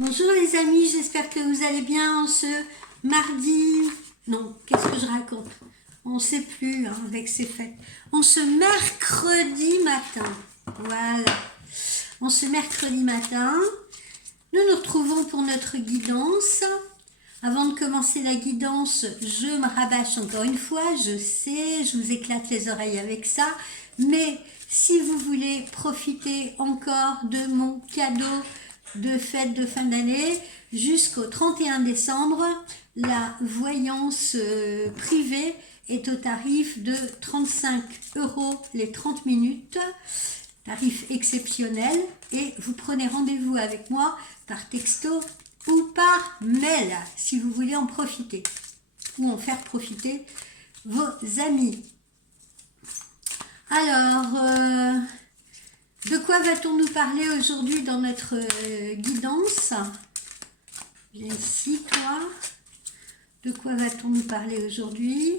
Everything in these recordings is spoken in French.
Bonjour les amis, j'espère que vous allez bien ce mardi. Non, qu'est-ce que je raconte? On ne sait plus avec ces fêtes. On se mercredi matin. Voilà. On se mercredi matin. Nous nous retrouvons pour notre guidance. Avant de commencer la guidance, je me rabâche encore une fois. Je sais, je vous éclate les oreilles avec ça. Mais si vous voulez profiter encore de mon cadeau de fête de fin d'année, jusqu'au 31 décembre, la voyance privée est au tarif de 35 € les 30 minutes, tarif exceptionnel, et vous prenez rendez-vous avec moi par texto ou par mail si vous voulez en profiter ou en faire profiter vos amis. Alors, de quoi va-t-on nous parler aujourd'hui dans notre guidance? Viens ici, toi. De quoi va-t-on nous parler aujourd'hui?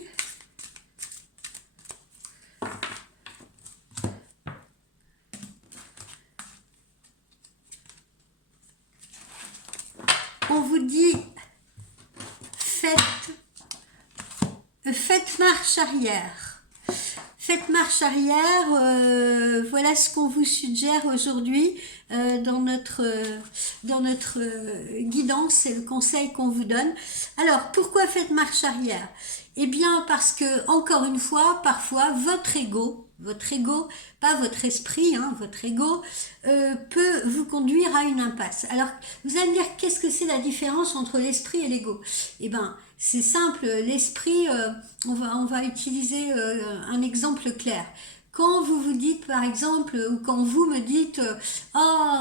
On vous dit faites marche arrière. Faites marche arrière, voilà ce qu'on vous suggère aujourd'hui dans notre guidance, c'est le conseil qu'on vous donne. Alors, pourquoi faites marche arrière? Eh bien, parce que, encore une fois, parfois, votre ego, pas votre esprit, votre ego, peut vous conduire à une impasse. Alors, vous allez me dire, qu'est-ce que c'est la différence entre l'esprit et l'ego? Eh bien, c'est simple, l'esprit, on va utiliser un exemple clair. Quand vous vous dites, par exemple, ou quand vous me dites « Oh,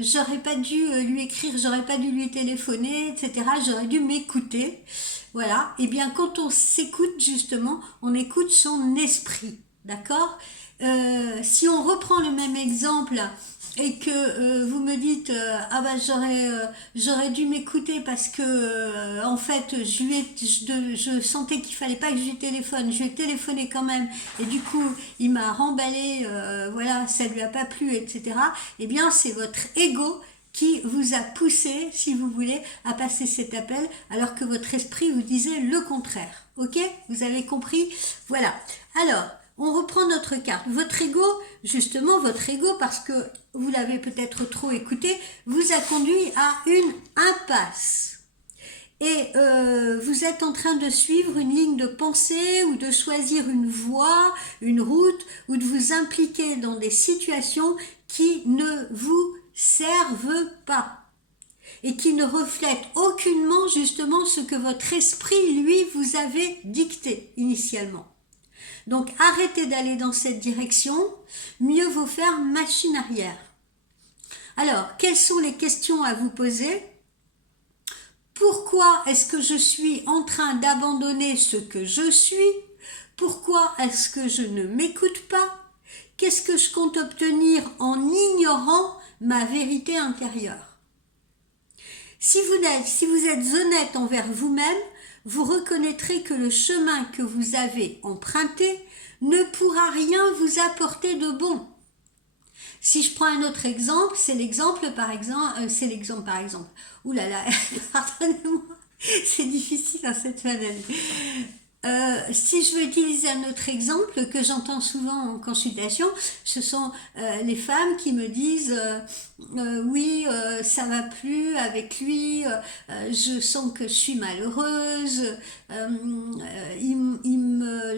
j'aurais pas dû lui écrire, j'aurais pas dû lui téléphoner, etc. J'aurais dû m'écouter. » Voilà. Eh bien, quand on s'écoute, justement, on écoute son esprit. D'accord? Si on reprend le même exemple et que vous me dites ah bah j'aurais dû m'écouter parce que en fait je sentais qu'il fallait pas que je lui téléphone, je lui ai téléphoné quand même et du coup il m'a remballé, voilà, ça lui a pas plu, etc. Eh bien c'est votre ego qui vous a poussé, si vous voulez, à passer cet appel, alors que votre esprit vous disait le contraire. Ok? Vous avez compris? Voilà. Alors, on reprend notre carte. Votre ego, justement, votre ego, parce que vous l'avez peut-être trop écouté, vous a conduit à une impasse. Et vous êtes en train de suivre une ligne de pensée ou de choisir une voie, une route, ou de vous impliquer dans des situations qui ne vous servent pas et qui ne reflètent aucunement justement ce que votre esprit, lui, vous avait dicté initialement. Donc arrêtez d'aller dans cette direction, mieux vaut faire machine arrière. Alors, quelles sont les questions à vous poser? Pourquoi est-ce que je suis en train d'abandonner ce que je suis? Pourquoi est-ce que je ne m'écoute pas? Qu'est-ce que je compte obtenir en ignorant ma vérité intérieure? Si vous êtes honnête envers vous-même, vous reconnaîtrez que le chemin que vous avez emprunté ne pourra rien vous apporter de bon. Si je prends un autre exemple, c'est l'exemple par exemple. Ouh là là, pardonnez-moi, c'est difficile à cette fin d'année. Si je veux utiliser un autre exemple que j'entends souvent en consultation, ce sont les femmes qui me disent oui, ça va plus avec lui, je sens que je suis malheureuse,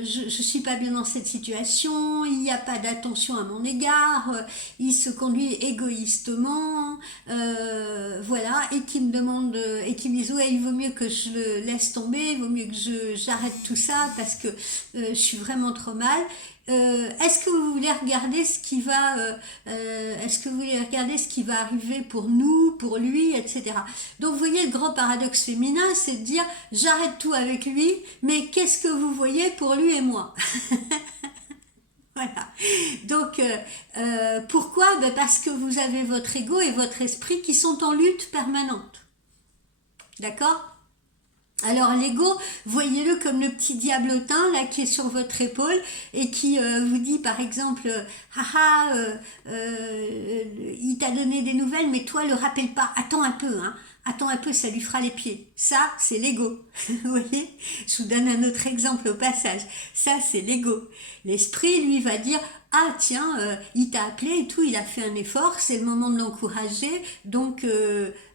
je suis pas bien dans cette situation, il n'y a pas d'attention à mon égard, il se conduit égoïstement, voilà, et qui me demandent et qui me disent ouais, il vaut mieux que je le laisse tomber, il vaut mieux que j'arrête tout ça parce que je suis vraiment trop mal. Est-ce que vous voulez regarder ce qui va arriver pour nous, pour lui, etc. Donc vous voyez, le grand paradoxe féminin, c'est de dire j'arrête tout avec lui, mais qu'est-ce que vous voyez pour lui et moi? Voilà. Donc pourquoi? Parce que vous avez votre ego et votre esprit qui sont en lutte permanente. D'accord? Alors l'ego, voyez-le comme le petit diablotin là qui est sur votre épaule et qui vous dit par exemple haha il t'a donné des nouvelles mais toi le rappelle pas, attends un peu hein. Attends un peu, ça lui fera les pieds. Ça, c'est l'ego. Vous voyez? Je vous donne un autre exemple au passage. Ça, c'est l'ego. L'esprit, lui, va dire, ah tiens, il t'a appelé et tout, il a fait un effort, c'est le moment de l'encourager, donc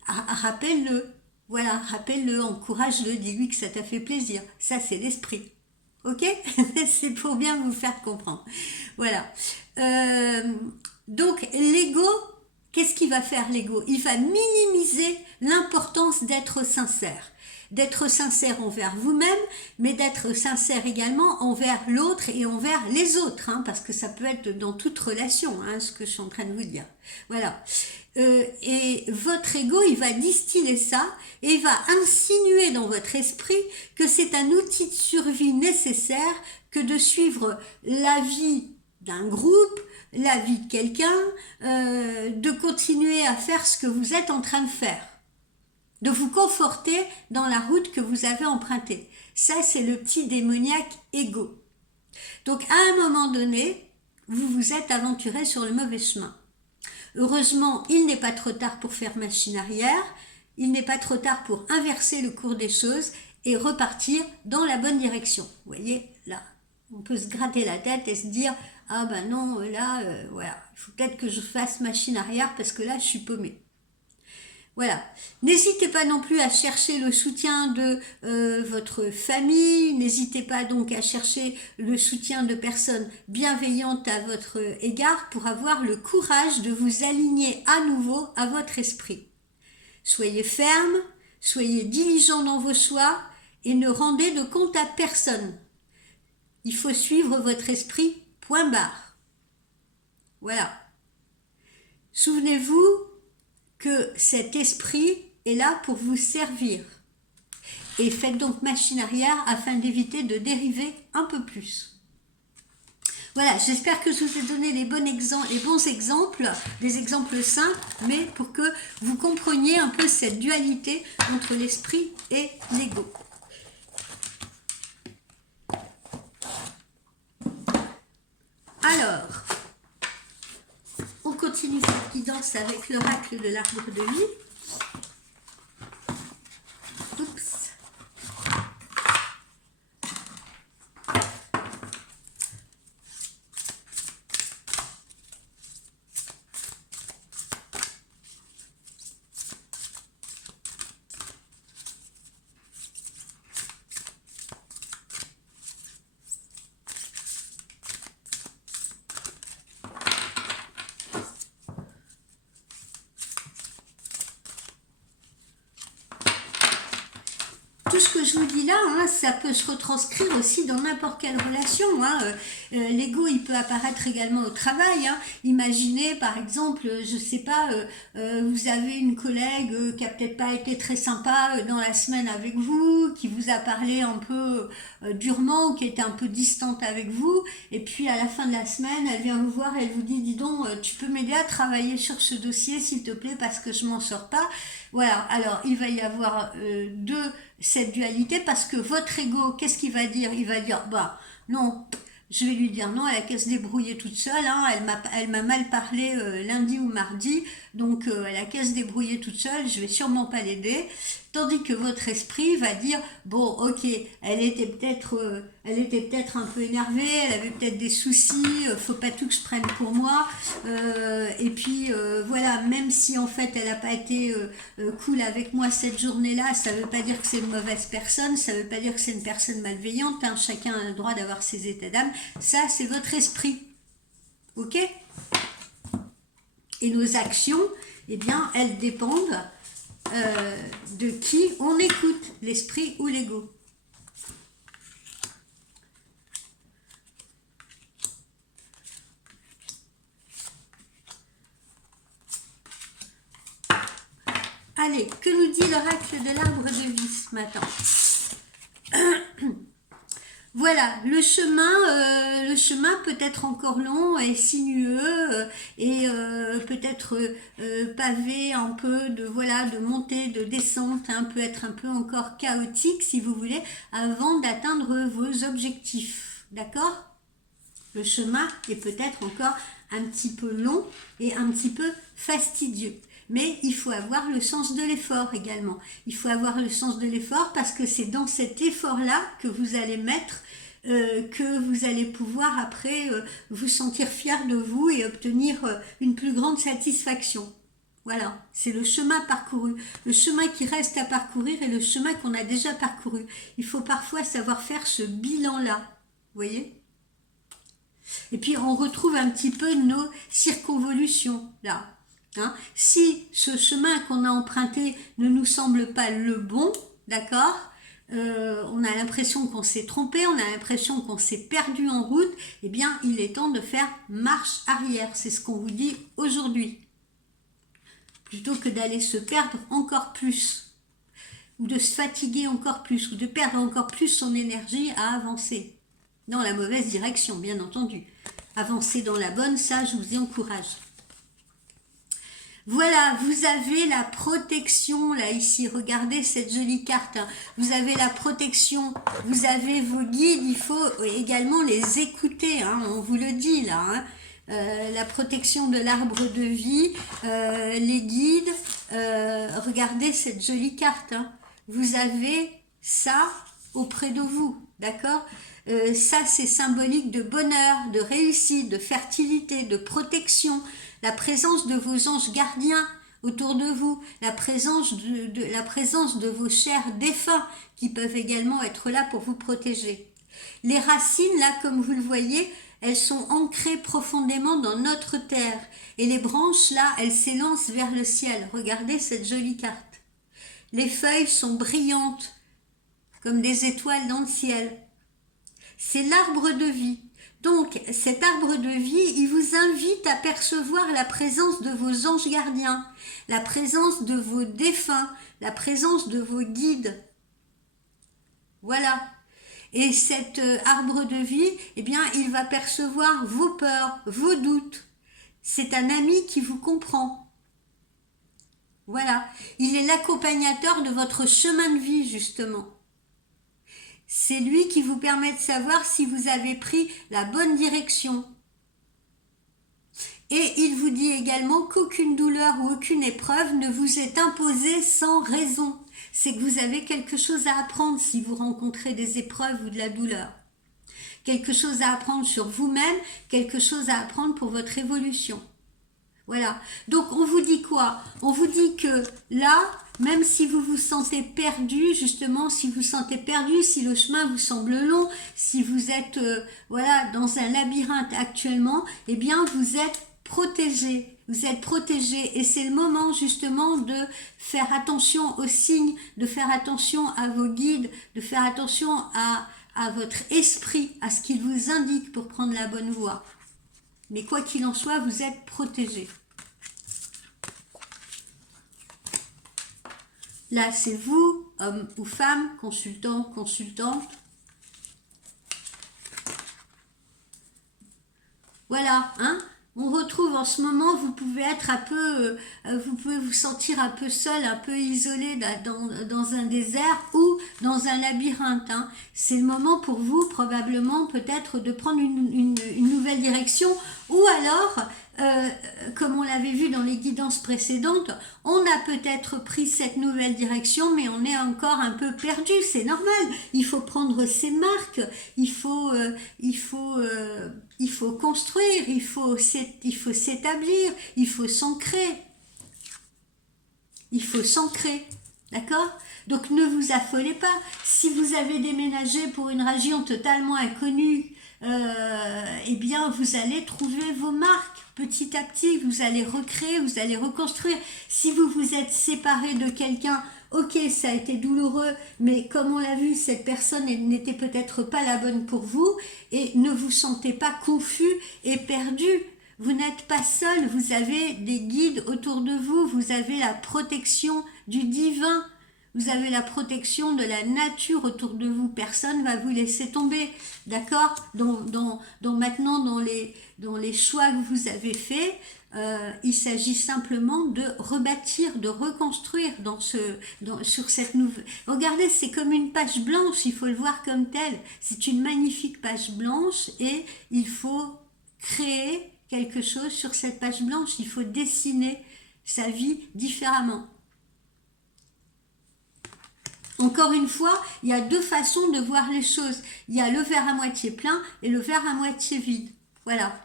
rappelle-le. Voilà, rappelle-le, encourage-le, dis-lui que ça t'a fait plaisir. Ça, c'est l'esprit. Ok? C'est pour bien vous faire comprendre. Voilà. Donc, l'ego, qu'est-ce qu'il va faire l'ego? Il va minimiser l'importance d'être sincère. D'être sincère envers vous-même, mais d'être sincère également envers l'autre et envers les autres, hein, parce que ça peut être dans toute relation, hein, ce que je suis en train de vous dire. Voilà. Et votre ego, il va distiller ça et il va insinuer dans votre esprit que c'est un outil de survie nécessaire que de suivre la vie d'un groupe, la vie de quelqu'un, de continuer à faire ce que vous êtes en train de faire, de vous conforter dans la route que vous avez empruntée. Ça, c'est le petit démoniaque ego. Donc, à un moment donné, vous vous êtes aventuré sur le mauvais chemin. Heureusement, il n'est pas trop tard pour faire machine arrière, il n'est pas trop tard pour inverser le cours des choses et repartir dans la bonne direction. Vous voyez, là, on peut se gratter la tête et se dire « Ah ben non, là, voilà, il faut peut-être que je fasse machine arrière parce que là, je suis paumé. » Voilà. N'hésitez pas non plus à chercher le soutien de votre famille, n'hésitez pas donc à chercher le soutien de personnes bienveillantes à votre égard pour avoir le courage de vous aligner à nouveau à votre esprit. Soyez ferme, soyez diligent dans vos choix et ne rendez de compte à personne. Il faut suivre votre esprit, point barre. Voilà. Souvenez-vous que cet esprit est là pour vous servir. Et faites donc machine arrière afin d'éviter de dériver un peu plus. Voilà, j'espère que je vous ai donné les bons exemples, des exemples simples, mais pour que vous compreniez un peu cette dualité entre l'esprit et l'ego. Alors, on continue cette guidance avec l'oracle de l'arbre de vie. Oups. Tout ce que je vous dis là, hein, ça peut se retranscrire aussi dans n'importe quelle relation. Hein. L'ego, il peut apparaître également au travail. Hein. Imaginez, par exemple, je sais pas, vous avez une collègue qui a peut-être pas été très sympa dans la semaine avec vous, qui vous a parlé un peu durement, ou qui était un peu distante avec vous, et puis à la fin de la semaine, elle vient vous voir, elle vous dit, dis donc, tu peux m'aider à travailler sur ce dossier, s'il te plaît, parce que je m'en sors pas. Voilà, alors il va y avoir cette dualité parce que votre ego, qu'est-ce qu'il va dire? Il va dire, bah non, je vais lui dire non, elle a qu'à se débrouiller toute seule, hein, elle m'a mal parlé lundi ou mardi, donc elle a qu'à se débrouiller toute seule, je vais sûrement pas l'aider. Tandis que votre esprit va dire, bon ok, elle était peut-être un peu énervée, elle avait peut-être des soucis, faut pas tout que je prenne pour moi, et puis voilà, même si en fait elle n'a pas été cool avec moi cette journée-là, ça veut pas dire que c'est une mauvaise personne, ça veut pas dire que c'est une personne malveillante, hein, chacun a le droit d'avoir ses états d'âme, ça c'est votre esprit, ok? Et nos actions, eh bien, elles dépendent de qui on écoute, l'esprit ou l'ego. Allez, que nous dit l'oracle de l'arbre de vie ce matin? Voilà, le chemin peut être encore long et sinueux et peut-être pavé un peu de voilà de montée, de descente, hein, peut être un peu encore chaotique si vous voulez, avant d'atteindre vos objectifs. D'accord? Le chemin est peut-être encore un petit peu long et un petit peu fastidieux. Mais il faut avoir le sens de l'effort également. Il faut avoir le sens de l'effort parce que c'est dans cet effort-là que vous allez mettre, que vous allez pouvoir après vous sentir fier de vous et obtenir une plus grande satisfaction. Voilà, c'est le chemin parcouru. Le chemin qui reste à parcourir et le chemin qu'on a déjà parcouru. Il faut parfois savoir faire ce bilan-là. Vous voyez ? Et puis on retrouve un petit peu nos circonvolutions là. Hein, si ce chemin qu'on a emprunté ne nous semble pas le bon, d'accord, on a l'impression qu'on s'est trompé, on a l'impression qu'on s'est perdu en route, eh bien il est temps de faire marche arrière, c'est ce qu'on vous dit aujourd'hui. Plutôt que d'aller se perdre encore plus, ou de se fatiguer encore plus, ou de perdre encore plus son énergie à avancer. Dans la mauvaise direction, bien entendu. Avancer dans la bonne, ça je vous y encourage. Voilà, vous avez la protection, là, ici, regardez cette jolie carte, hein. Vous avez la protection, vous avez vos guides, il faut également les écouter, hein, on vous le dit, là, hein. La protection de l'arbre de vie, les guides, regardez cette jolie carte, hein. Vous avez ça auprès de vous, d'accord ? Ça, c'est symbolique de bonheur, de réussite, de fertilité, de protection, la présence de vos anges gardiens autour de vous, la présence de vos chers défunts qui peuvent également être là pour vous protéger. Les racines, là, comme vous le voyez, elles sont ancrées profondément dans notre terre. Et les branches, là, elles s'élancent vers le ciel. Regardez cette jolie carte. Les feuilles sont brillantes, comme des étoiles dans le ciel. C'est l'arbre de vie. Donc, cet arbre de vie, il vous invite à percevoir la présence de vos anges gardiens, la présence de vos défunts, la présence de vos guides. Voilà. Et cet arbre de vie, eh bien, il va percevoir vos peurs, vos doutes. C'est un ami qui vous comprend. Voilà. Il est l'accompagnateur de votre chemin de vie, justement. C'est lui qui vous permet de savoir si vous avez pris la bonne direction. Et il vous dit également qu'aucune douleur ou aucune épreuve ne vous est imposée sans raison. C'est que vous avez quelque chose à apprendre si vous rencontrez des épreuves ou de la douleur. Quelque chose à apprendre sur vous-même, quelque chose à apprendre pour votre évolution. Voilà. Donc on vous dit quoi? On vous dit que là, même si vous vous sentez perdu, justement, si vous sentez perdu, si le chemin vous semble long, si vous êtes voilà, dans un labyrinthe actuellement, eh bien vous êtes protégé. Vous êtes protégé et c'est le moment justement de faire attention aux signes, de faire attention à vos guides, de faire attention à votre esprit, à ce qu'il vous indique pour prendre la bonne voie. Mais quoi qu'il en soit, vous êtes protégé. Là, c'est vous, homme ou femme, consultant, consultante. Voilà, hein. On retrouve en ce moment, vous pouvez être un peu, vous pouvez vous sentir un peu seul, un peu isolé dans un désert ou dans un labyrinthe. Hein. C'est le moment pour vous, probablement, peut-être de prendre une nouvelle direction ou alors, comme on l'avait vu dans les guidances précédentes, on a peut-être pris cette nouvelle direction, mais on est encore un peu perdu, c'est normal. Il faut prendre ses marques, il faut construire, il faut s'établir, il faut s'ancrer. Il faut s'ancrer, d'accord? Donc ne vous affolez pas. Si vous avez déménagé pour une région totalement inconnue, eh bien vous allez trouver vos marques. Petit à petit, vous allez recréer, vous allez reconstruire. Si vous vous êtes séparé de quelqu'un, ok, ça a été douloureux, mais comme on l'a vu, cette personne n'était peut-être pas la bonne pour vous, et ne vous sentez pas confus et perdu. Vous n'êtes pas seul, vous avez des guides autour de vous, vous avez la protection du divin. vous avez la protection de la nature autour de vous. Personne va vous laisser tomber, d'accord? Maintenant, dans les choix que vous avez faits, il s'agit simplement de rebâtir, de reconstruire sur cette nouvelle. Regardez, c'est comme une page blanche, il faut le voir comme tel. C'est une magnifique page blanche et il faut créer quelque chose sur cette page blanche. Il faut dessiner sa vie différemment. Encore une fois, il y a deux façons de voir les choses. Il y a le verre à moitié plein et le verre à moitié vide. Voilà.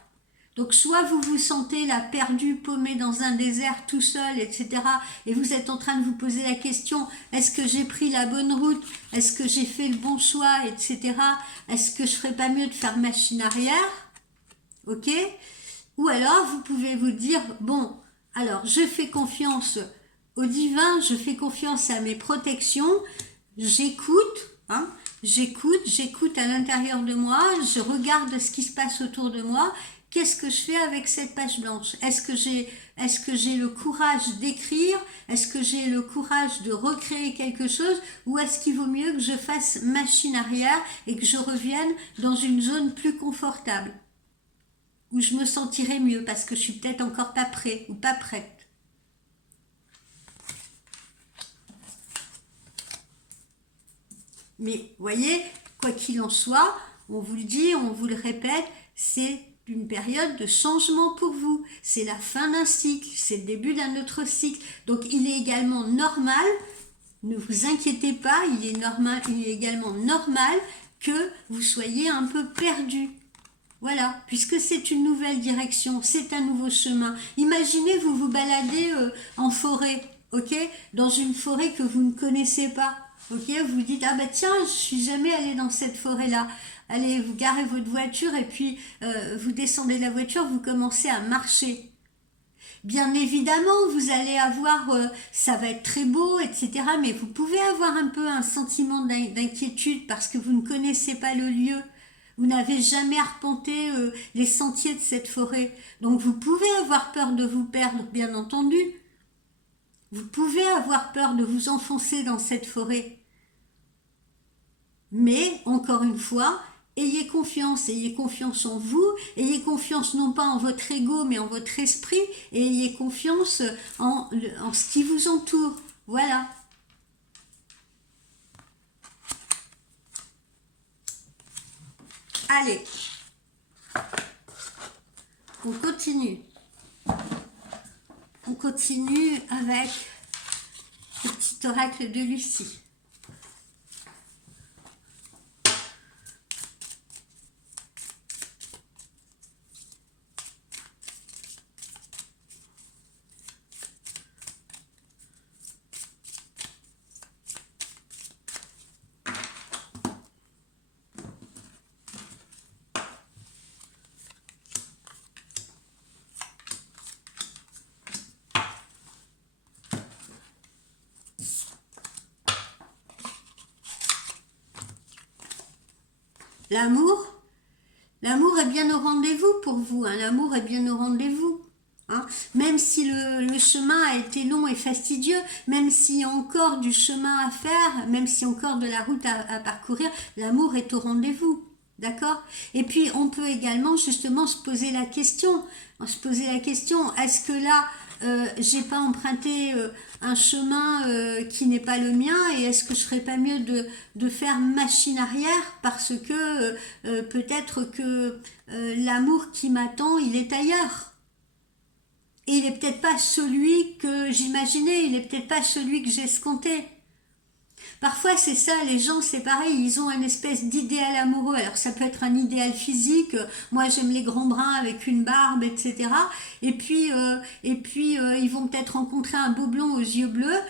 Donc soit vous vous sentez là perdu, paumé dans un désert tout seul, etc. Et vous êtes en train de vous poser la question, est-ce que j'ai pris la bonne route? Est-ce que j'ai fait le bon choix, etc. Est-ce que je ferais pas mieux de faire machine arrière? Ok? Ou alors vous pouvez vous dire, bon, alors je fais confiance au divin, je fais confiance à mes protections, j'écoute, hein, j'écoute à l'intérieur de moi, je regarde ce qui se passe autour de moi. Qu'est-ce que je fais avec cette page blanche? Est-ce que j'ai le courage d'écrire? Est-ce que j'ai le courage de recréer quelque chose? Ou est-ce qu'il vaut mieux que je fasse machine arrière et que je revienne dans une zone plus confortable? Où je me sentirai mieux parce que je suis peut-être encore pas prêt ou pas prête. Mais voyez, quoi qu'il en soit, on vous le dit, on vous le répète, c'est une période de changement pour vous. C'est la fin d'un cycle, c'est le début d'un autre cycle. Donc il est également normal, ne vous inquiétez pas, il est également normal que vous soyez un peu perdu. Voilà, puisque c'est une nouvelle direction, c'est un nouveau chemin. Imaginez, vous vous baladez en forêt, ok? Dans une forêt que vous ne connaissez pas, ok? Vous dites, ah bah tiens, je suis jamais allé dans cette forêt-là. Allez, vous garez votre voiture et puis vous descendez de la voiture, vous commencez à marcher. Bien évidemment, vous allez avoir, ça va être très beau, etc. Mais vous pouvez avoir un peu un sentiment d'inquiétude parce que vous ne connaissez pas le lieu. Vous n'avez jamais arpenté les sentiers de cette forêt. Donc vous pouvez avoir peur de vous perdre, bien entendu. Vous pouvez avoir peur de vous enfoncer dans cette forêt. Mais, encore une fois, ayez confiance en vous, ayez confiance non pas en votre ego, mais en votre esprit, et ayez confiance en ce qui vous entoure. Voilà. Allez, on continue. On continue avec le petit oracle de Lucie. L'amour est bien au rendez-vous pour vous, hein. L'amour est bien au rendez-vous. Hein. Même si le chemin a été long et fastidieux, même s'il y a encore du chemin à faire, même s'il y a encore de la route à parcourir, l'amour est au rendez-vous. D'accord? Et puis on peut également justement se poser la question, est-ce que là, j'ai pas emprunté un chemin qui n'est pas le mien et est-ce que je ferais pas mieux de faire machine arrière parce que peut-être que l'amour qui m'attend, il est ailleurs. Et il est peut-être pas celui que j'imaginais, il est peut-être pas celui que j'escomptais. Parfois c'est ça, les gens c'est pareil, ils ont une espèce d'idéal amoureux, alors ça peut être un idéal physique, moi j'aime les grands bruns avec une barbe, etc. Et puis ils vont peut-être rencontrer un beau blond aux yeux bleus,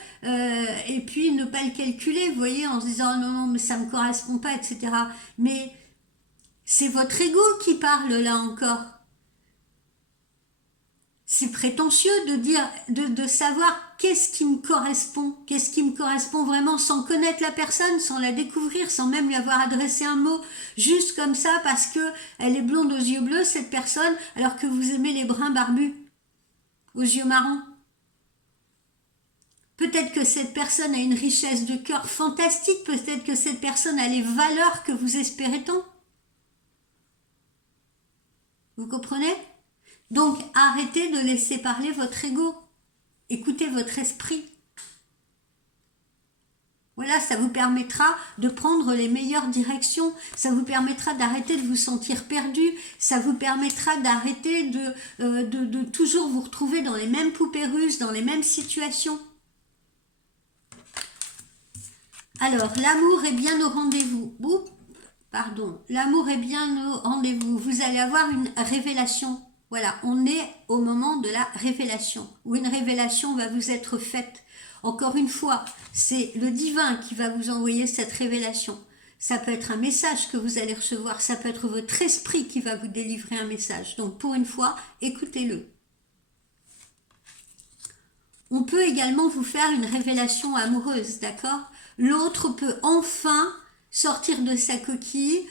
et puis ne pas le calculer, vous voyez, en se disant non, non, mais ça me correspond pas, etc. Mais c'est votre ego qui parle là encore. C'est prétentieux de dire, de savoir qu'est-ce qui me correspond vraiment sans connaître la personne, sans la découvrir, sans même lui avoir adressé un mot, juste comme ça parce que elle est blonde aux yeux bleus, cette personne, alors que vous aimez les bruns barbus, aux yeux marrons. Peut-être que cette personne a une richesse de cœur fantastique, peut-être que cette personne a les valeurs que vous espérez tant. Vous comprenez? Donc arrêtez de laisser parler votre ego. Écoutez votre esprit. Voilà, ça vous permettra de prendre les meilleures directions, ça vous permettra d'arrêter de vous sentir perdu, ça vous permettra d'arrêter de toujours vous retrouver dans les mêmes poupées russes, dans les mêmes situations. Alors, l'amour est bien au rendez-vous. Pardon, l'amour est bien au rendez-vous. Vous allez avoir une révélation. Voilà, on est au moment de la révélation, où une révélation va vous être faite. Encore une fois, c'est le divin qui va vous envoyer cette révélation. Ça peut être un message que vous allez recevoir, ça peut être votre esprit qui va vous délivrer un message. Donc pour une fois, écoutez-le. On peut également vous faire une révélation amoureuse, d'accord? L'autre peut enfin sortir de sa coquille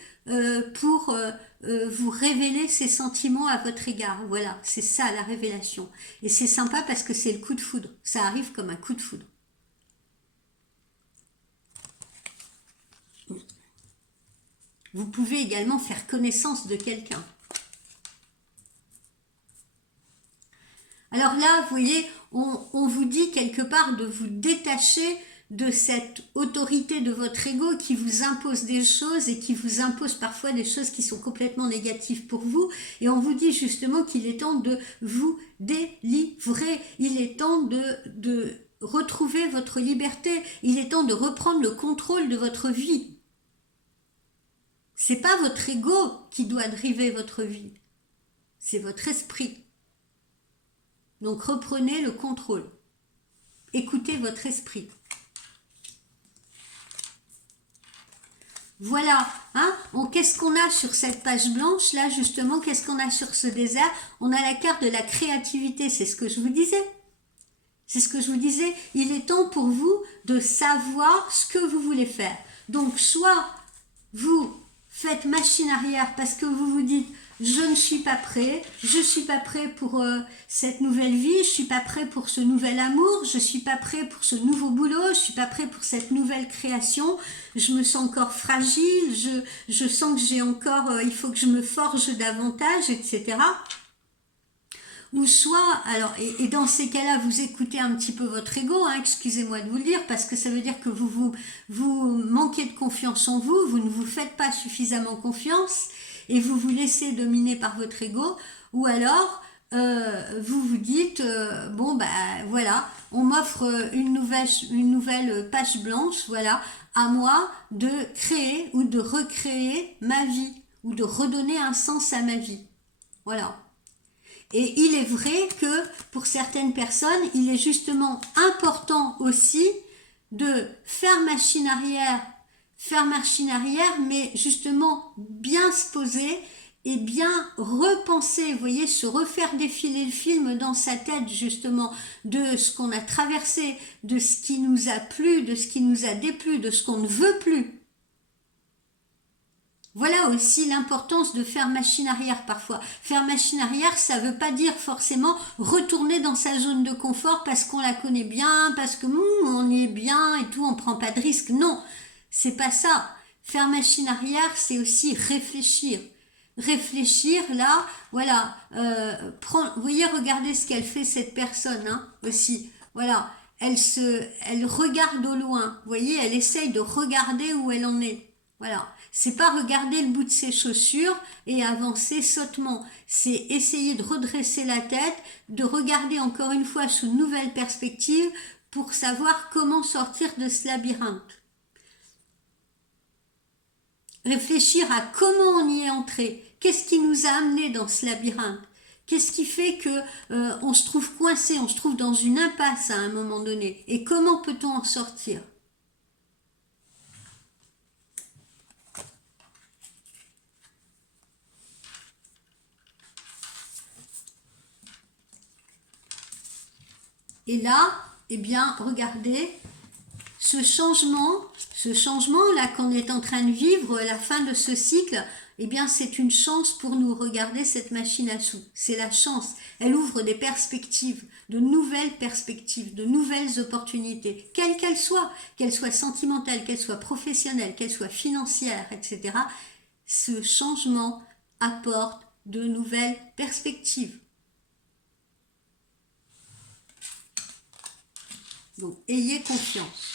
pour vous révéler ses sentiments à votre égard. Voilà, c'est ça la révélation. Et c'est sympa parce que c'est le coup de foudre. Ça arrive comme un coup de foudre. Vous pouvez également faire connaissance de quelqu'un. Alors là, vous voyez, on vous dit quelque part de vous détacher de cette autorité de votre ego qui vous impose des choses et qui vous impose parfois des choses qui sont complètement négatives pour vous. Et on vous dit justement qu'il est temps de vous délivrer. Il est temps de retrouver votre liberté. Il est temps de reprendre le contrôle de votre vie. C'est pas votre ego qui doit driver votre vie. C'est votre esprit. Donc reprenez le contrôle. Écoutez votre esprit. Voilà, hein? Qu'est-ce qu'on a sur cette page blanche là justement? Qu'est-ce qu'on a sur ce désert? On a la carte de la créativité, c'est ce que je vous disais. C'est ce que je vous disais. Il est temps pour vous de savoir ce que vous voulez faire. Donc soit vous faites machine arrière parce que vous vous dites je ne suis pas prêt, je ne suis pas prêt pour cette nouvelle vie, je ne suis pas prêt pour ce nouvel amour, je ne suis pas prêt pour ce nouveau boulot, je ne suis pas prêt pour cette nouvelle création, je me sens encore fragile, je sens que j'ai encore, il faut que je me forge davantage, etc. Ou soit, alors, et dans ces cas-là, vous écoutez un petit peu votre ego, hein, excusez-moi de vous le dire, parce que ça veut dire que vous manquez de confiance en vous, vous ne vous faites pas suffisamment confiance, et vous vous laissez dominer par votre ego, ou alors vous vous dites bon bah voilà, on m'offre une nouvelle page blanche, voilà, à moi de créer ou de recréer ma vie, ou de redonner un sens à ma vie. Voilà. Et il est vrai que pour certaines personnes, il est justement important aussi de faire machine arrière, mais justement bien se poser et bien repenser, vous voyez, se refaire défiler le film dans sa tête justement de ce qu'on a traversé, de ce qui nous a plu, de ce qui nous a déplu, de ce qu'on ne veut plus. Voilà aussi l'importance de faire machine arrière parfois. Faire machine arrière, ça ne veut pas dire forcément retourner dans sa zone de confort parce qu'on la connaît bien, parce que on y est bien et tout, on ne prend pas de risques. Non, c'est pas ça. Faire machine arrière, c'est aussi réfléchir. Réfléchir là, voilà. Vous voyez, regardez ce qu'elle fait cette personne hein, aussi. Voilà, elle regarde au loin. Vous voyez, elle essaye de regarder où elle en est. Voilà. C'est pas regarder le bout de ses chaussures et avancer sottement. C'est essayer de redresser la tête, de regarder encore une fois sous une nouvelle perspective pour savoir comment sortir de ce labyrinthe. Réfléchir à comment on y est entré. Qu'est-ce qui nous a amené dans ce labyrinthe? Qu'est-ce qui fait que on se trouve coincé, on se trouve dans une impasse à un moment donné? Et comment peut-on en sortir? Et là, eh bien, regardez, ce changement là qu'on est en train de vivre, la fin de ce cycle, eh bien c'est une chance pour nous. Regarder cette machine à sous, c'est la chance. Elle ouvre des perspectives, de nouvelles perspectives, de nouvelles opportunités, quelles qu'elles soient sentimentales, qu'elles soient professionnelles, qu'elles soient financières, etc. Ce changement apporte de nouvelles perspectives. Donc, ayez confiance.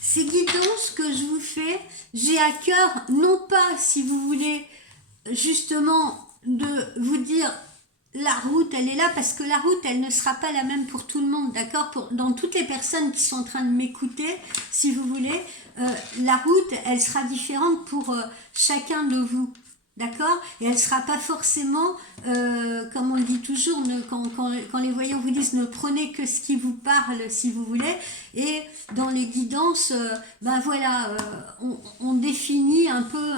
Ces guidances que je vous fais, j'ai à cœur, non pas, si vous voulez, justement, de vous dire la route, elle est là, parce que la route, elle ne sera pas la même pour tout le monde, d'accord? Dans toutes les personnes qui sont en train de m'écouter, si vous voulez, la route, elle sera différente pour chacun de vous. D'accord? Et elle ne sera pas forcément, comme on le dit toujours, quand les voyants vous disent ne prenez que ce qui vous parle, si vous voulez. Et dans les guidances, ben voilà, on définit un peu,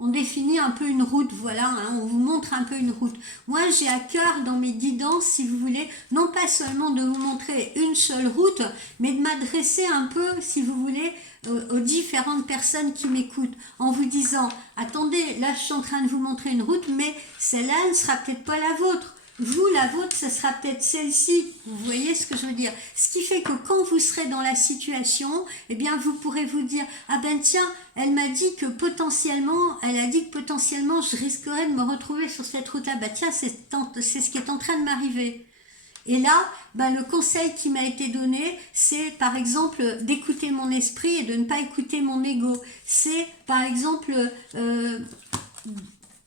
une route, voilà, hein, on vous montre un peu une route. Moi, j'ai à cœur dans mes guidances, si vous voulez, non pas seulement de vous montrer une seule route, mais de m'adresser un peu, si vous voulez, aux différentes personnes qui m'écoutent, en vous disant, attendez, là je suis en train de vous montrer une route, mais celle-là ne sera peut-être pas la vôtre. Vous, la vôtre, ça sera peut-être celle-ci. Vous voyez ce que je veux dire? Ce qui fait que quand vous serez dans la situation, eh bien, vous pourrez vous dire, ah ben tiens, elle a dit que potentiellement, je risquerais de me retrouver sur cette route-là. Bah tiens, c'est ce qui est en train de m'arriver. Et là, ben, le conseil qui m'a été donné, c'est par exemple d'écouter mon esprit et de ne pas écouter mon ego. C'est par exemple,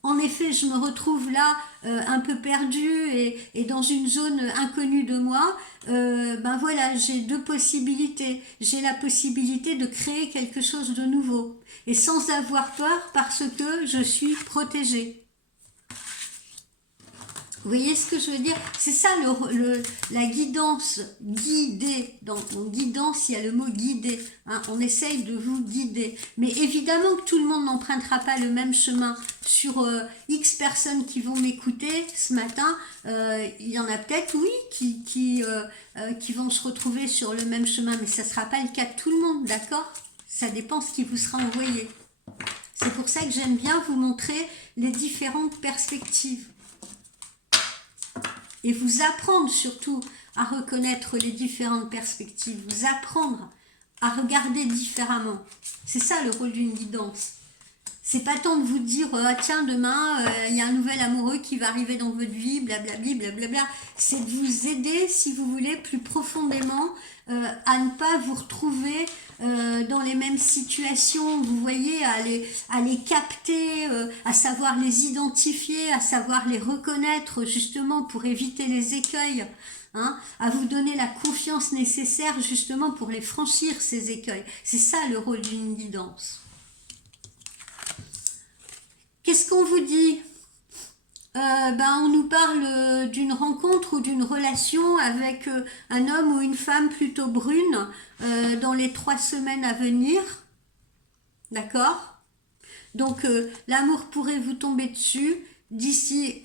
en effet, je me retrouve là un peu perdue et dans une zone inconnue de moi. Ben voilà, j'ai deux possibilités. J'ai la possibilité de créer quelque chose de nouveau et sans avoir peur parce que je suis protégée. Vous voyez ce que je veux dire? C'est ça la guidance, guider. Dans guidance, il y a le mot guider. Hein, on essaye de vous guider. Mais évidemment que tout le monde n'empruntera pas le même chemin. Sur X personnes qui vont m'écouter ce matin, il y en a peut-être, oui, qui vont se retrouver sur le même chemin. Mais ça ne sera pas le cas de tout le monde, d'accord? Ça dépend ce qui vous sera envoyé. C'est pour ça que j'aime bien vous montrer les différentes perspectives. Et vous apprendre surtout à reconnaître les différentes perspectives, vous apprendre à regarder différemment. C'est ça le rôle d'une guidance. C'est pas tant de vous dire ah tiens demain il y a un nouvel amoureux qui va arriver dans votre vie, blablabli, blablabla. C'est de vous aider, si vous voulez, plus profondément à ne pas vous retrouver dans les mêmes situations, vous voyez, à les capter, à savoir les identifier, à savoir les reconnaître justement pour éviter les écueils. Hein, à vous donner la confiance nécessaire justement pour les franchir, ces écueils. C'est ça le rôle d'une guidance. Qu'est-ce qu'on vous dit? On nous parle d'une rencontre ou d'une relation avec un homme ou une femme plutôt brune dans les 3 semaines à venir. D'accord? Donc l'amour pourrait vous tomber dessus d'ici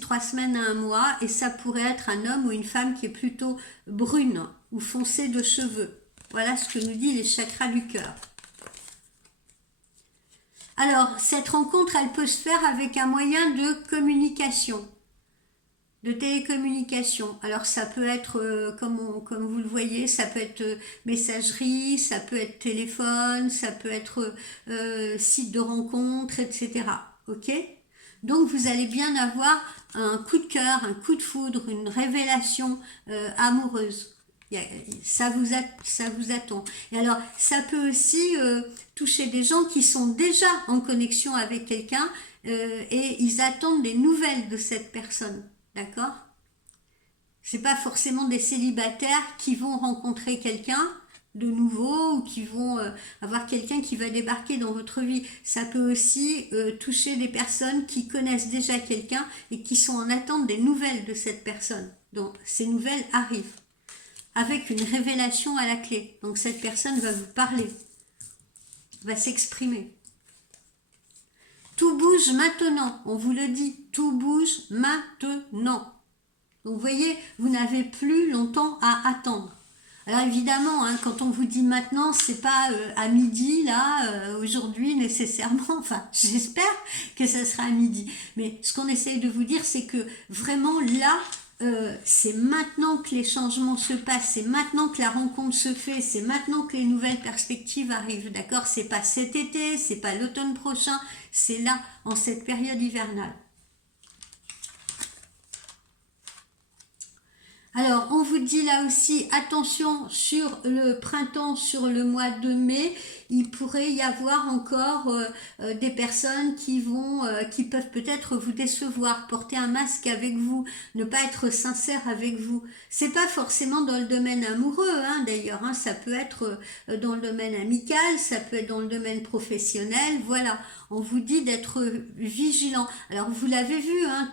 3 semaines à 1 mois, et ça pourrait être un homme ou une femme qui est plutôt brune ou foncée de cheveux. Voilà ce que nous dit les chakras du cœur. Alors, cette rencontre, elle peut se faire avec un moyen de communication, de télécommunication. Alors, ça peut être, comme vous le voyez, ça peut être messagerie, ça peut être téléphone, ça peut être site de rencontre, etc. Ok? Donc, vous allez bien avoir un coup de cœur, un coup de foudre, une révélation amoureuse. Ça vous attend. Et alors, ça peut aussi toucher des gens qui sont déjà en connexion avec quelqu'un et ils attendent des nouvelles de cette personne. D'accord? C'est pas forcément des célibataires qui vont rencontrer quelqu'un, de nouveau ou qui vont avoir quelqu'un qui va débarquer dans votre vie. Ça peut aussi toucher des personnes qui connaissent déjà quelqu'un et qui sont en attente des nouvelles de cette personne. Donc ces nouvelles arrivent avec une révélation à la clé. Donc cette personne va vous parler, va s'exprimer. Tout bouge maintenant, on vous le dit, tout bouge maintenant. Donc vous voyez, vous n'avez plus longtemps à attendre. Alors évidemment, hein, quand on vous dit maintenant, c'est pas à midi, là, aujourd'hui nécessairement, enfin j'espère que ça sera à midi. Mais ce qu'on essaye de vous dire, c'est que vraiment là, c'est maintenant que les changements se passent, c'est maintenant que la rencontre se fait, c'est maintenant que les nouvelles perspectives arrivent, d'accord? C'est pas cet été, c'est pas l'automne prochain, c'est là, en cette période hivernale. Alors, on vous dit là aussi, attention sur le printemps, sur le mois de mai, il pourrait y avoir encore des personnes qui peuvent peut-être vous décevoir, porter un masque avec vous, ne pas être sincère avec vous. C'est pas forcément dans le domaine amoureux, hein, d'ailleurs, hein, ça peut être dans le domaine amical, ça peut être dans le domaine professionnel, voilà. On vous dit d'être vigilant. Alors, vous l'avez vu, hein,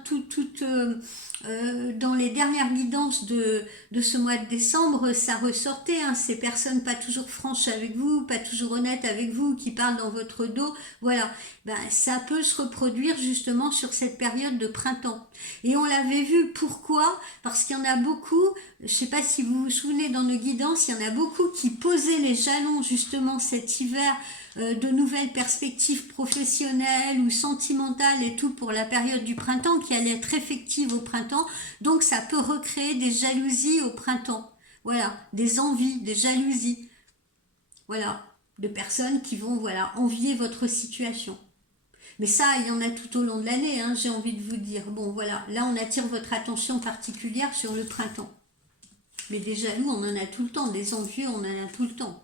dans les dernières guidances de ce mois de décembre, ça ressortait, hein, ces personnes pas toujours franches avec vous, pas toujours honnêtes avec vous, qui parlent dans votre dos, voilà, ben, ça peut se reproduire justement sur cette période de printemps. Et on l'avait vu, pourquoi? Parce qu'il y en a beaucoup, je sais pas si vous vous souvenez dans nos guidances, il y en a beaucoup qui posaient les jalons justement cet hiver, de nouvelles perspectives professionnelles ou sentimentales et tout pour la période du printemps qui allait être effective au printemps, donc ça peut recréer des jalousies au printemps, voilà, des envies, des jalousies, voilà, de personnes qui vont, voilà, envier votre situation. Mais ça, il y en a tout au long de l'année, hein, j'ai envie de vous dire. Bon, voilà, là on attire votre attention particulière sur le printemps. Mais des jaloux, on en a tout le temps, des envieux, on en a tout le temps.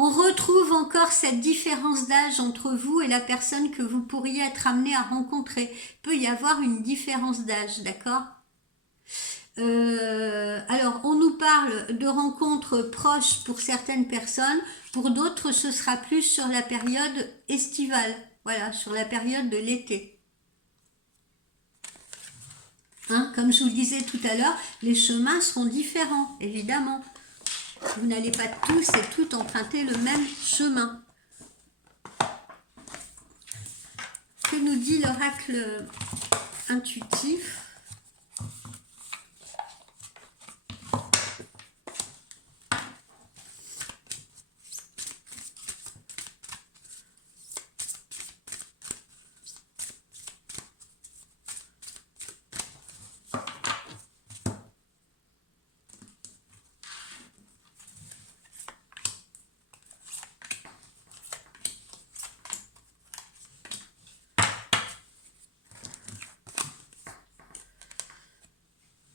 On retrouve encore cette différence d'âge entre vous et la personne que vous pourriez être amené à rencontrer. Il peut y avoir une différence d'âge, d'accord? Alors, on nous parle de rencontres proches pour certaines personnes, pour d'autres, ce sera plus sur la période estivale, voilà, sur la période de l'été. Hein, comme je vous le disais tout à l'heure, les chemins seront différents, évidemment. Vous n'allez pas tous et toutes emprunter le même chemin. Que nous dit l'oracle intuitif ?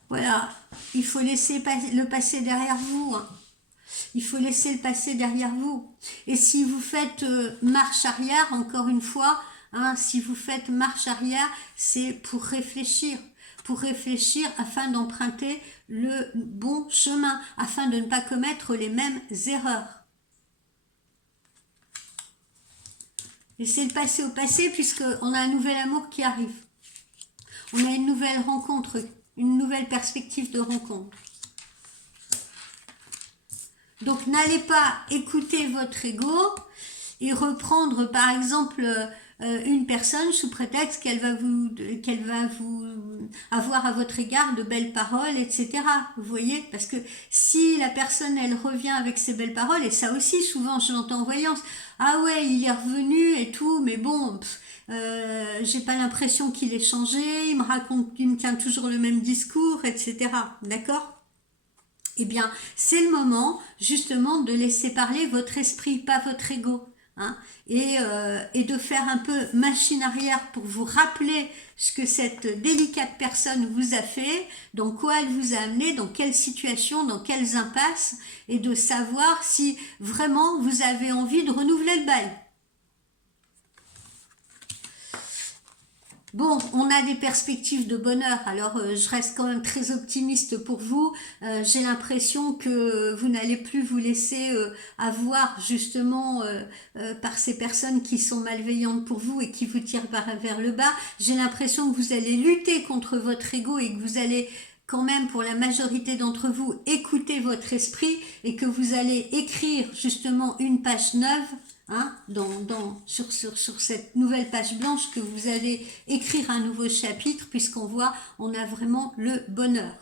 Voilà, il faut laisser le passé derrière vous. Hein. Il faut laisser le passé derrière vous. Et si vous faites marche arrière, encore une fois, hein, si vous faites marche arrière, c'est pour réfléchir afin d'emprunter le bon chemin, afin de ne pas commettre les mêmes erreurs. Laissez le passé au passé puisqu'on a un nouvel amour qui arrive. On a une nouvelle rencontre, une nouvelle perspective de rencontre. Donc n'allez pas écouter votre ego et reprendre par exemple une personne sous prétexte qu'elle va vous avoir à votre égard de belles paroles, etc. Vous voyez, parce que si la personne elle revient avec ses belles paroles, et ça aussi souvent je l'entends en voyance, ah ouais il est revenu et tout, mais bon, j'ai pas l'impression qu'il ait changé, il me tient toujours le même discours, etc. D'accord ? Eh bien, c'est le moment justement de laisser parler votre esprit, pas votre ego. Hein, et de faire un peu machine arrière pour vous rappeler ce que cette délicate personne vous a fait, dans quoi elle vous a amené, dans quelle situation, dans quelles impasses, et de savoir si vraiment vous avez envie de renouveler le bail. Bon, on a des perspectives de bonheur, alors je reste quand même très optimiste pour vous. J'ai l'impression que vous n'allez plus vous laisser avoir justement par ces personnes qui sont malveillantes pour vous et qui vous tirent vers le bas. J'ai l'impression que vous allez lutter contre votre ego et que vous allez quand même pour la majorité d'entre vous écouter votre esprit et que vous allez écrire justement une page neuve. Hein, sur cette nouvelle page blanche que vous allez écrire un nouveau chapitre puisqu'on voit, on a vraiment le bonheur.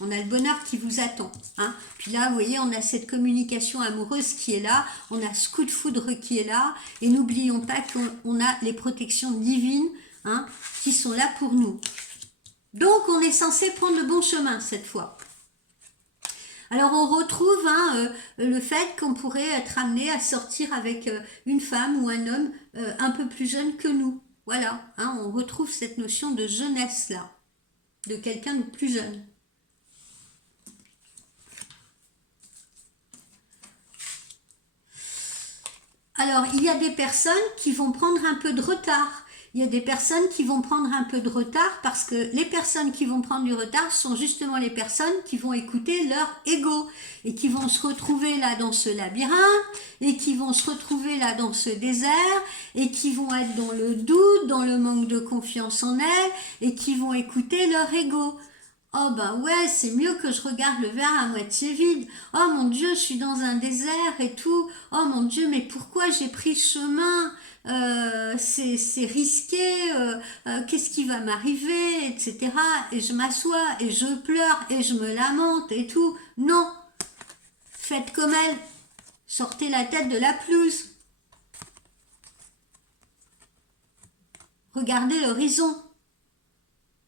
On a le bonheur qui vous attend. Hein. Puis là, vous voyez, on a cette communication amoureuse qui est là, on a ce coup de foudre qui est là, et n'oublions pas qu'on a les protections divines hein, qui sont là pour nous. Donc, on est censé prendre le bon chemin cette fois. Alors on retrouve le fait qu'on pourrait être amené à sortir avec une femme ou un homme un peu plus jeune que nous. Voilà, hein, on retrouve cette notion de jeunesse là, de quelqu'un de plus jeune. Alors il y a des personnes qui vont prendre un peu de retard. Il y a des personnes qui vont prendre un peu de retard parce que les personnes qui vont prendre du retard sont justement les personnes qui vont écouter leur ego et qui vont se retrouver là dans ce labyrinthe et qui vont se retrouver là dans ce désert et qui vont être dans le doute, dans le manque de confiance en elles et qui vont écouter leur ego. Oh ben ouais, c'est mieux que je regarde le verre à moitié vide. Oh mon Dieu, je suis dans un désert et tout. Oh mon Dieu, mais pourquoi j'ai pris ce chemin c'est risqué, qu'est-ce qui va m'arriver, etc. Et je m'assois et je pleure et je me lamente et tout. Non, faites comme elle, sortez la tête de la pelouse. Regardez l'horizon.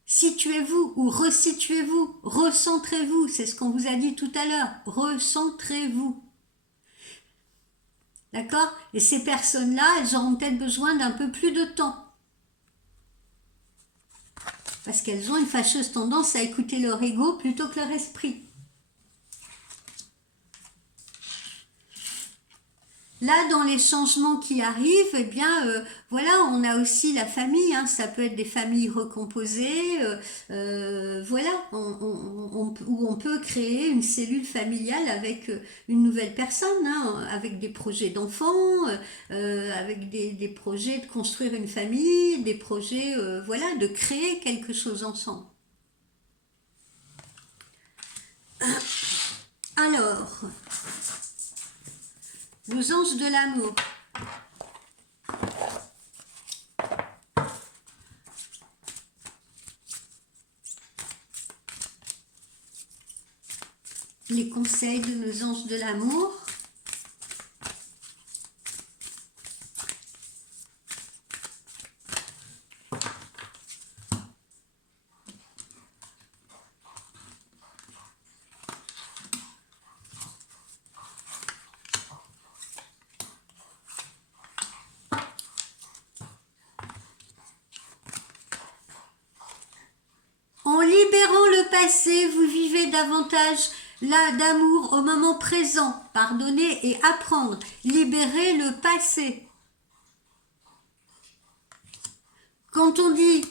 Situez-vous ou resituez-vous, recentrez-vous, c'est ce qu'on vous a dit tout à l'heure, recentrez-vous. D'accord? Et ces personnes-là, elles auront peut-être besoin d'un peu plus de temps. Parce qu'elles ont une fâcheuse tendance à écouter leur ego plutôt que leur esprit. Là, dans les changements qui arrivent, eh bien, voilà, on a aussi la famille. Hein, ça peut être des familles recomposées. Voilà, où on peut créer une cellule familiale avec une nouvelle personne, hein, avec des projets d'enfants, avec des projets de construire une famille, des projets, voilà, de créer quelque chose ensemble. Alors... nos anges de l'amour. Les conseils de nos anges de l'amour. En libérant le passé, vous vivez davantage là d'amour au moment présent. Pardonner et apprendre. Libérer le passé. Quand on dit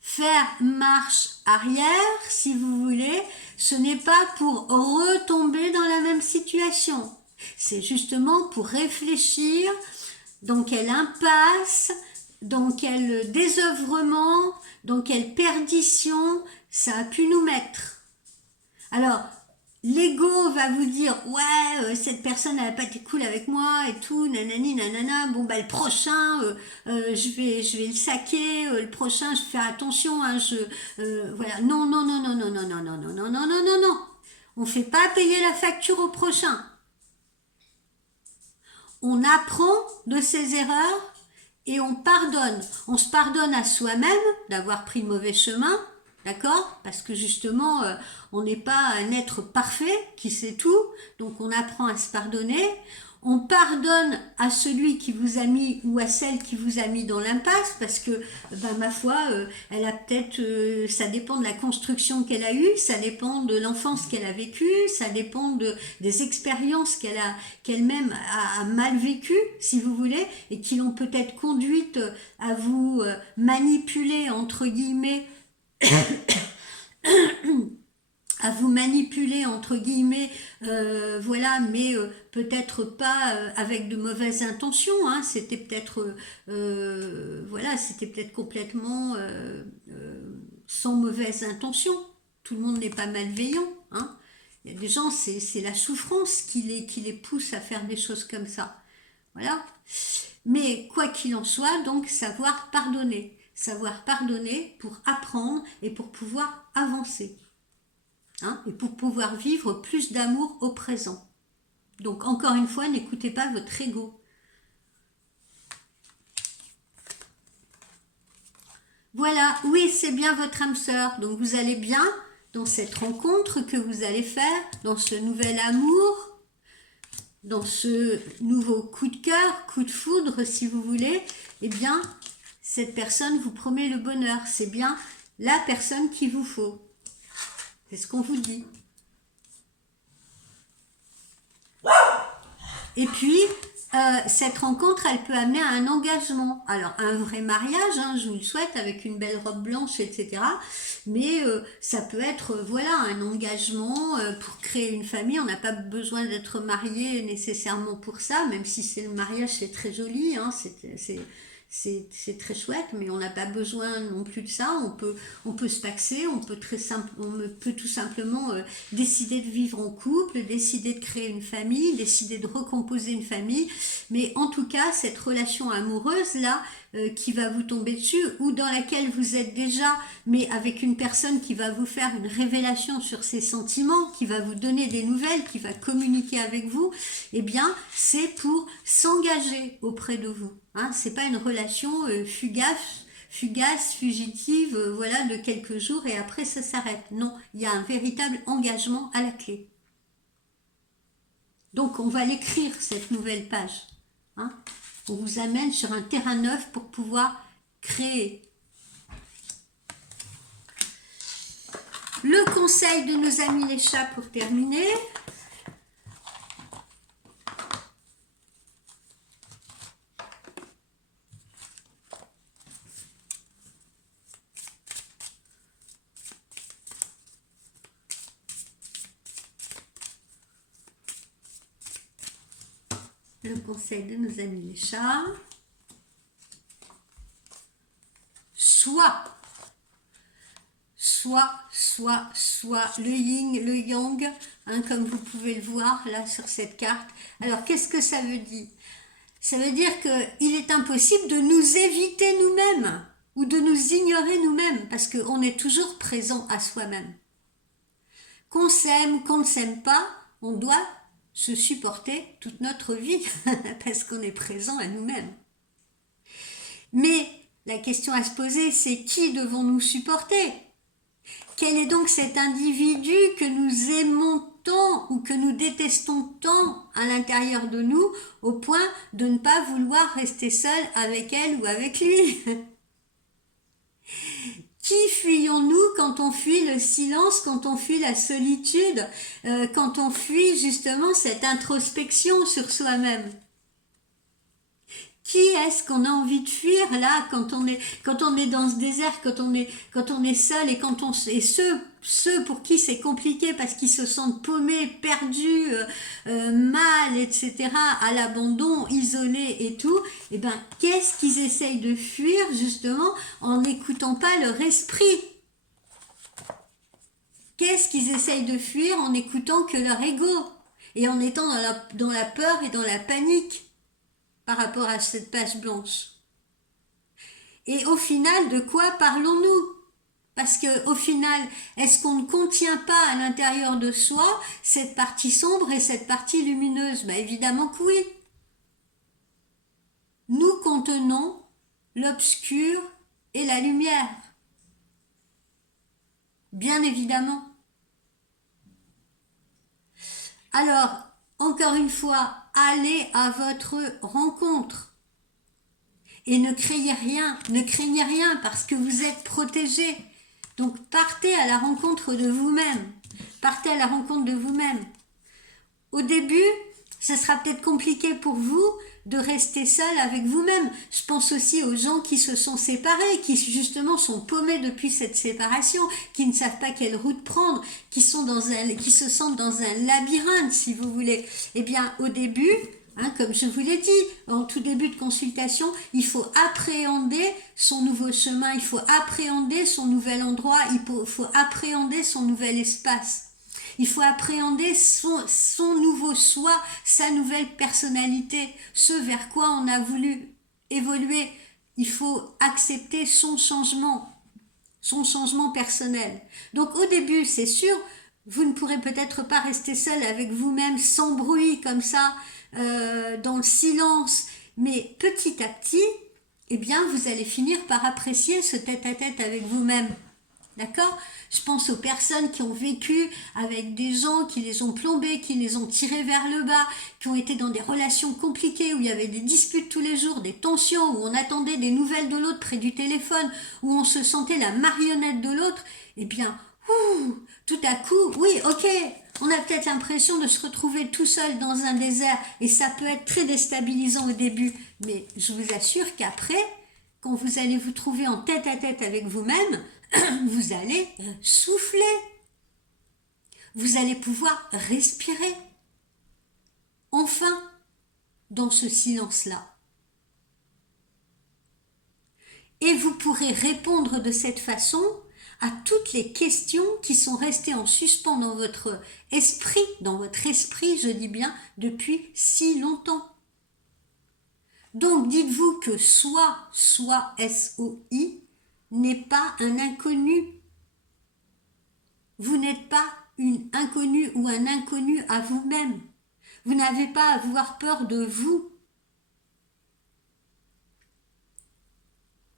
faire marche arrière, si vous voulez, ce n'est pas pour retomber dans la même situation. C'est justement pour réfléchir dans quelle impasse, dans quel désœuvrement, dans quelle perdition ça a pu nous mettre. Alors, l'ego va vous dire, ouais, cette personne elle n'a pas été cool avec moi et tout, nanani, nanana, bon bah le prochain, je vais le saquer, le prochain, je vais faire attention, hein, voilà, non, non, non, non, non, non, non, non, non, non, non, non, non, non, on fait pas payer la facture au prochain. On apprend de ses erreurs et on pardonne. On se pardonne à soi-même d'avoir pris le mauvais chemin, d'accord? Parce que justement, on n'est pas un être parfait qui sait tout, donc on apprend à se pardonner. On pardonne à celui qui vous a mis ou à celle qui vous a mis dans l'impasse parce que, ben, ma foi, elle a peut-être, ça dépend de la construction qu'elle a eue, ça dépend de l'enfance qu'elle a vécue, ça dépend des expériences qu'elle-même a mal vécues, si vous voulez, et qui l'ont peut-être conduite à vous manipuler, entre guillemets, à vous manipuler entre guillemets, voilà, mais peut-être pas avec de mauvaises intentions, hein, c'était peut-être, voilà, c'était peut-être complètement sans mauvaise intention. Tout le monde n'est pas malveillant, hein. Il y a des gens, c'est la souffrance qui les pousse à faire des choses comme ça, voilà. Mais quoi qu'il en soit, donc savoir pardonner pour apprendre et pour pouvoir avancer. Hein, et pour pouvoir vivre plus d'amour au présent. Donc encore une fois, n'écoutez pas votre ego. Voilà, oui, c'est bien votre âme sœur. Donc vous allez bien dans cette rencontre que vous allez faire, dans ce nouvel amour, dans ce nouveau coup de cœur, coup de foudre si vous voulez. Eh bien, cette personne vous promet le bonheur. C'est bien la personne qu'il vous faut. C'est ce qu'on vous dit. Et puis, cette rencontre, elle peut amener à un engagement. Alors, un vrai mariage, hein, je vous le souhaite, avec une belle robe blanche, etc. Mais ça peut être, voilà, un engagement pour créer une famille. On n'a pas besoin d'être marié nécessairement pour ça, même si c'est le mariage, c'est très joli, hein, c'est très chouette, mais on n'a pas besoin non plus de ça. On peut se paxer, on peut tout simplement décider de vivre en couple, décider de créer une famille, décider de recomposer une famille. Mais en tout cas, cette relation amoureuse là, qui va vous tomber dessus ou dans laquelle vous êtes déjà, mais avec une personne qui va vous faire une révélation sur ses sentiments, qui va vous donner des nouvelles, qui va communiquer avec vous, eh bien, c'est pour s'engager auprès de vous. Hein, c'est pas une relation fugace, fugitive, voilà, de quelques jours et après ça s'arrête. Non, il y a un véritable engagement à la clé. Donc on va l'écrire cette nouvelle page. Hein. On vous amène sur un terrain neuf pour pouvoir créer. Le conseil de nos amis les chats pour terminer. Le conseil de nos amis les chats. Soit le yin, le yang, hein, comme vous pouvez le voir là sur cette carte. Alors qu'est-ce que ça veut dire? Ça veut dire qu'il est impossible de nous éviter nous-mêmes ou de nous ignorer nous-mêmes parce qu'on est toujours présent à soi-même. Qu'on s'aime, qu'on ne s'aime pas, on doit se supporter toute notre vie parce qu'on est présent à nous-mêmes. Mais la question à se poser, c'est qui devons-nous supporter? Quel est donc cet individu que nous aimons tant ou que nous détestons tant à l'intérieur de nous au point de ne pas vouloir rester seul avec elle ou avec lui? Qui fuyons-nous quand on fuit le silence, quand on fuit la solitude, quand on fuit justement cette introspection sur soi-même? Qui est-ce qu'on a envie de fuir là quand on est dans ce désert, quand on est seul et ceux pour qui c'est compliqué parce qu'ils se sentent paumés, perdus, mal, etc., à l'abandon, isolés et tout, et ben qu'est-ce qu'ils essayent de fuir justement en n'écoutant pas leur esprit? Qu'est-ce qu'ils essayent de fuir en n'écoutant que leur ego et en étant dans la peur et dans la panique par rapport à cette page blanche? Et au final, de quoi parlons-nous? Parce que au final, est-ce qu'on ne contient pas à l'intérieur de soi cette partie sombre et cette partie lumineuse? Ben évidemment que oui. Nous contenons l'obscur et la lumière. Bien évidemment. Alors, encore une fois, allez à votre rencontre. Et ne craignez rien parce que vous êtes protégés. Donc partez à la rencontre de vous-même. Partez à la rencontre de vous-même. Au début, ce sera peut-être compliqué pour vous de rester seul avec vous-même. Je pense aussi aux gens qui se sont séparés, qui justement sont paumés depuis cette séparation, qui ne savent pas quelle route prendre, qui se sentent dans un labyrinthe, si vous voulez. Eh bien, au début, comme je vous l'ai dit, en tout début de consultation, il faut appréhender son nouveau chemin, il faut appréhender son nouvel endroit, il faut appréhender son nouvel espace. Il faut appréhender son nouveau soi, sa nouvelle personnalité, ce vers quoi on a voulu évoluer. Il faut accepter son changement personnel. Donc au début, c'est sûr, vous ne pourrez peut-être pas rester seul avec vous-même sans bruit comme ça, dans le silence, mais petit à petit, eh bien, vous allez finir par apprécier ce tête-à-tête avec vous-même. D'accord? Je pense aux personnes qui ont vécu avec des gens qui les ont plombés, qui les ont tirés vers le bas, qui ont été dans des relations compliquées, où il y avait des disputes tous les jours, des tensions, où on attendait des nouvelles de l'autre près du téléphone, où on se sentait la marionnette de l'autre. Eh bien, tout à coup, oui, ok, on a peut-être l'impression de se retrouver tout seul dans un désert, et ça peut être très déstabilisant au début, mais je vous assure qu'après, quand vous allez vous trouver en tête-à-tête avec vous-même, vous allez souffler. Vous allez pouvoir respirer. Enfin, dans ce silence-là. Et vous pourrez répondre de cette façon à toutes les questions qui sont restées en suspens dans votre esprit, je dis bien, depuis si longtemps. Donc dites-vous que soi, S-O-I, n'est pas un inconnu. Vous n'êtes pas une inconnue ou un inconnu à vous-même. Vous n'avez pas à avoir peur de vous.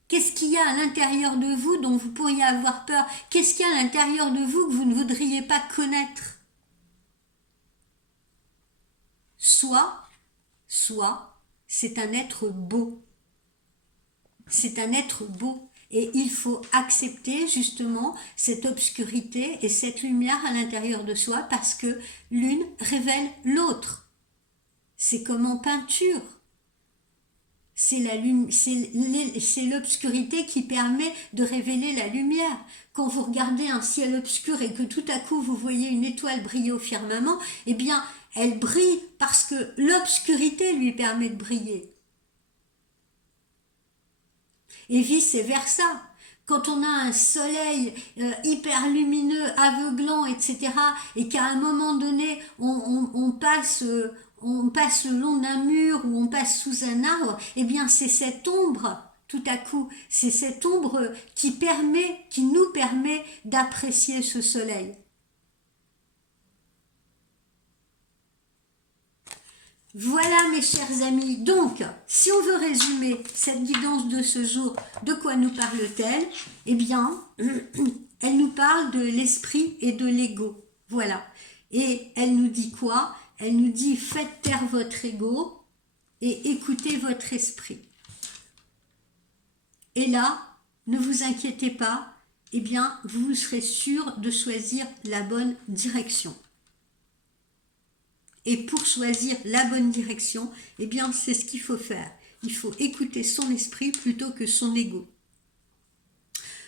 Qu'est-ce qu'il y a à l'intérieur de vous dont vous pourriez avoir peur? Qu'est-ce qu'il y a à l'intérieur de vous que vous ne voudriez pas connaître? Soi, c'est un être beau. C'est un être beau. Et il faut accepter justement cette obscurité et cette lumière à l'intérieur de soi parce que l'une révèle l'autre. C'est comme en peinture. C'est l'obscurité qui permet de révéler la lumière. Quand vous regardez un ciel obscur et que tout à coup vous voyez une étoile briller au firmament, eh bien elle brille parce que l'obscurité lui permet de briller. Et vice-versa. Quand on a un soleil hyper lumineux, aveuglant, etc., et qu'à un moment donné, on passe le long d'un mur ou on passe sous un arbre, eh bien c'est cette ombre, tout à coup, c'est cette ombre qui nous permet d'apprécier ce soleil. Voilà mes chers amis, donc si on veut résumer cette guidance de ce jour, de quoi nous parle-t-elle? Eh bien, elle nous parle de l'esprit et de l'ego, voilà. Et elle nous dit quoi? Elle nous dit faites taire votre ego et écoutez votre esprit. Et là, ne vous inquiétez pas, eh bien vous serez sûr de choisir la bonne direction. Et pour choisir la bonne direction, eh bien, c'est ce qu'il faut faire. Il faut écouter son esprit plutôt que son ego.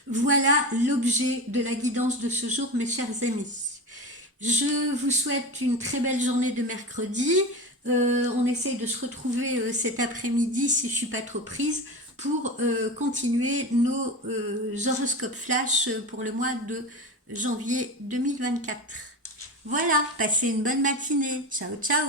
Voilà l'objet de la guidance de ce jour, mes chers amis. Je vous souhaite une très belle journée de mercredi. On essaye de se retrouver cet après-midi, si je ne suis pas trop prise, pour continuer nos horoscopes flash pour le mois de janvier 2024. Voilà, passez une bonne matinée. Ciao, ciao.